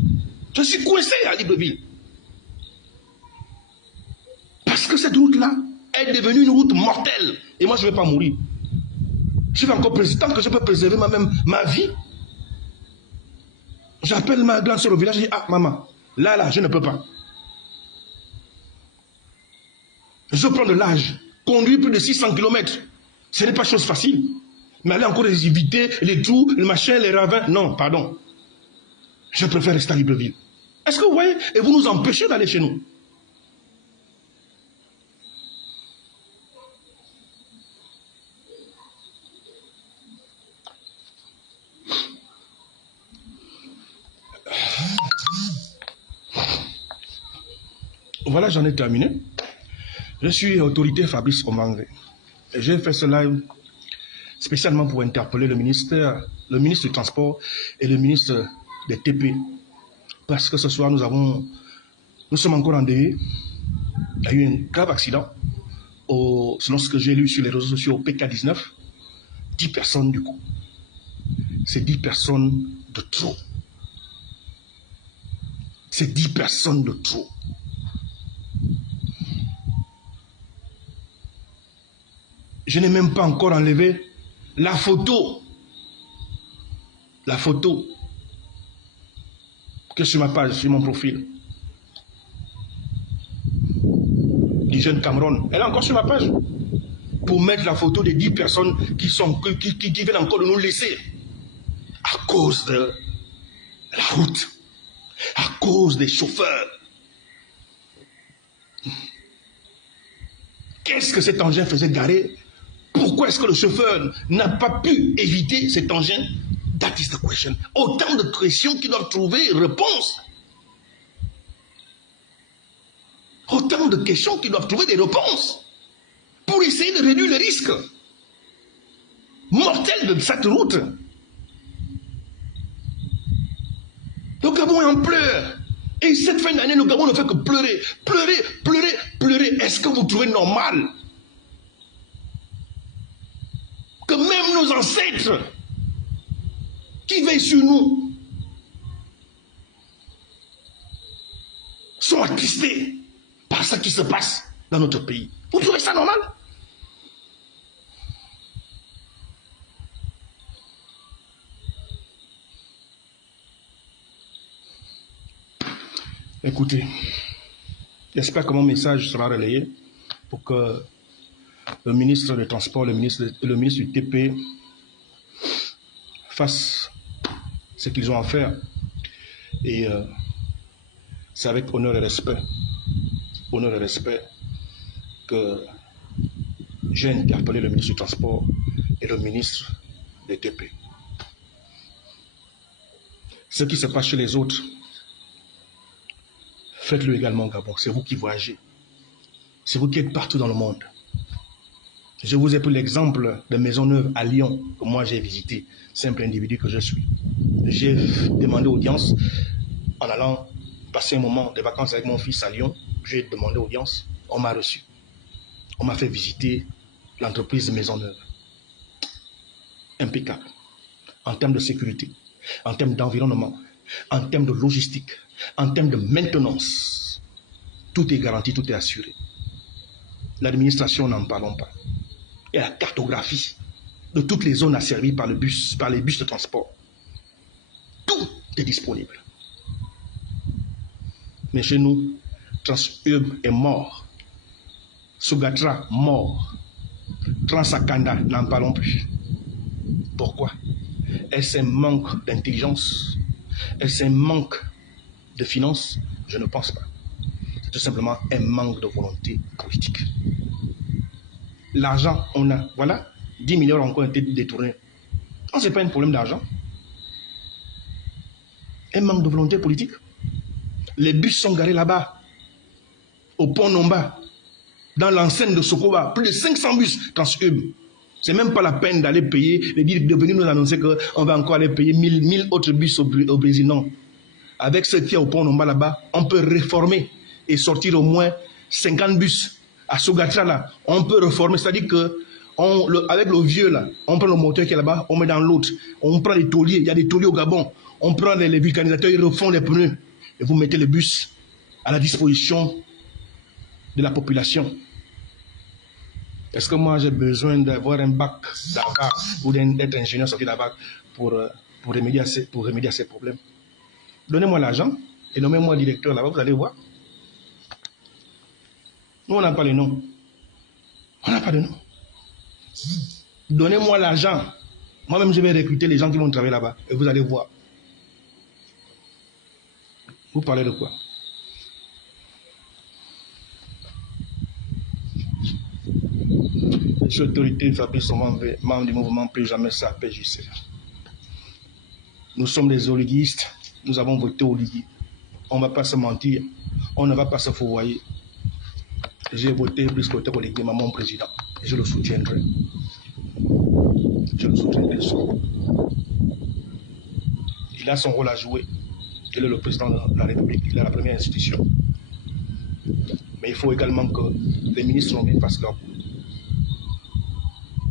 Je suis coincé à Libreville. Parce que cette route-là est devenue une route mortelle. Et moi, je ne vais pas mourir. Je vais encore préserver, tant que je peux préserver moi-même ma vie. J'appelle ma grande soeur au village et je dis, ah maman, là, je ne peux pas. Je prends de l'âge. Conduire plus de 600 km, ce n'est pas chose facile. Mais aller encore éviter les trous, le machin, les ravins. Non, pardon. Je préfère rester à Libreville. Est-ce que vous voyez? Et vous nous empêchez d'aller chez nous. Voilà, j'en ai terminé. Je suis autorité Fabrice Omangé. J'ai fait ce live spécialement pour interpeller le ministre du Transport et le ministre des TP. Parce que ce soir, nous sommes encore endeuillés. Il y a eu un grave accident. Selon ce que j'ai lu sur les réseaux sociaux, au PK19, 10 personnes du coup. C'est 10 personnes de trop. C'est 10 personnes de trop. Je n'ai même pas encore enlevé la photo. La photo que sur ma page, sur mon profil. Du jeune Cameroun. Elle est encore sur ma page. Pour mettre la photo des 10 personnes qui viennent encore de nous laisser. À cause de la route. À cause des chauffeurs. Qu'est-ce que cet engin faisait garer? Pourquoi est-ce que le chauffeur n'a pas pu éviter cet engin? That is the question. Autant de questions qui doivent trouver réponse. Autant de questions qui doivent trouver des réponses. Pour essayer de réduire le risque mortel de cette route. Le Gabon est en pleurs. Et cette fin d'année, le Gabon ne fait que pleurer. Pleurer, pleurer, pleurer. Est-ce que vous trouvez normal que même nos ancêtres qui veillent sur nous sont attristés par ce qui se passe dans notre pays? Vous trouvez ça normal? Écoutez, j'espère que mon message sera relayé pour que le ministre des Transports, le ministre du TP fassent ce qu'ils ont à faire. Et c'est avec honneur et respect que j'ai interpellé le ministre du Transport et le ministre des TP. Ce qui se passe chez les autres, faites-le également au Gabon. C'est vous qui voyagez. C'est vous qui êtes partout dans le monde. Je vous ai pris l'exemple de Maisonneuve à Lyon, que moi j'ai visité, simple individu que je suis. J'ai demandé audience en allant passer un moment de vacances avec mon fils à Lyon. J'ai demandé audience, on m'a reçu. On m'a fait visiter l'entreprise Maisonneuve. Impeccable. En termes de sécurité, en termes d'environnement, en termes de logistique, en termes de maintenance. Tout est garanti, tout est assuré. L'administration, n'en parlons pas. Et la cartographie de toutes les zones asservies par les bus de transport. Tout est disponible. Mais chez nous, Transurb est mort. Sougatra, mort. Transakanda, n'en parlons plus. Pourquoi? Est-ce un manque d'intelligence? Est-ce un manque de finances? Je ne pense pas. C'est tout simplement un manque de volonté politique. L'argent, on a, voilà, 10 milliards ont encore été détournés. Ce n'est pas un problème d'argent. Un manque de volonté politique. Les bus sont garés là-bas, au pont Nomba, dans l'enceinte de Sokoba. Plus de 500 bus Transurb. C'est même pas la peine d'aller payer, de venir nous annoncer qu'on va encore aller payer 1000 autres bus au Brésil. Non. Avec ce qu'il y a au pont Nomba là-bas, on peut réformer et sortir au moins 50 bus. À Sougatra, là, on peut réformer, c'est-à-dire Avec le vieux là, on prend le moteur qui est là-bas, on met dans l'autre. On prend les tauliers, il y a des tauliers au Gabon. On prend les vulcanisateurs, ils refont les pneus. Et vous mettez le bus à la disposition de la population. Est-ce que moi j'ai besoin d'avoir un bac d'AVAC ou d'être ingénieur sorti d'AVAC pour remédier à ces problèmes? Donnez-moi l'argent et nommez-moi directeur là-bas, vous allez voir. Nous, on n'a pas les noms. On n'a pas de nom. Donnez-moi l'argent. Moi-même, je vais recruter les gens qui vont travailler là-bas. Et vous allez voir. Vous parlez de quoi? Les autorités Fabrice Omanvé, membres du mouvement Plus Jamais ça, PJC. Nous sommes des oliguistes. Nous avons voté Oligui. On ne va pas se mentir. On ne va pas se fourvoyer. J'ai voté plus côté Oligui, mon président. Et je le soutiendrai. Je le soutiendrai. Il a son rôle à jouer. Il est le président de la République. Il est la première institution. Mais il faut également que les ministres fassent leur boulot.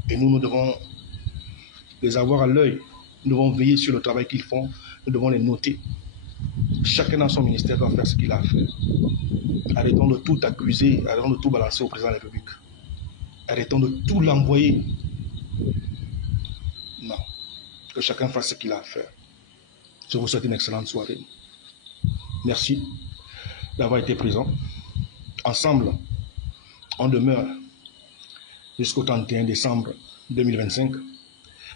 Et nous devons les avoir à l'œil. Nous devons veiller sur le travail qu'ils font. Nous devons les noter. Chacun dans son ministère doit faire ce qu'il a à faire. Arrêtons de tout accuser, arrêtons de tout balancer au président de la République. Arrêtons de tout l'envoyer. Non. Que chacun fasse ce qu'il a à faire. Je vous souhaite une excellente soirée. Merci d'avoir été présent. Ensemble, on demeure jusqu'au 31 décembre 2025.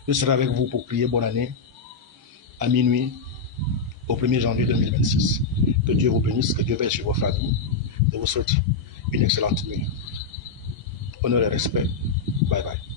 Je serai avec vous pour prier bonne année à minuit au 1er janvier 2026. Que Dieu vous bénisse, que Dieu veille sur vos familles. Je vous souhaite une excellente nuit. Honneur et respect. Bye bye.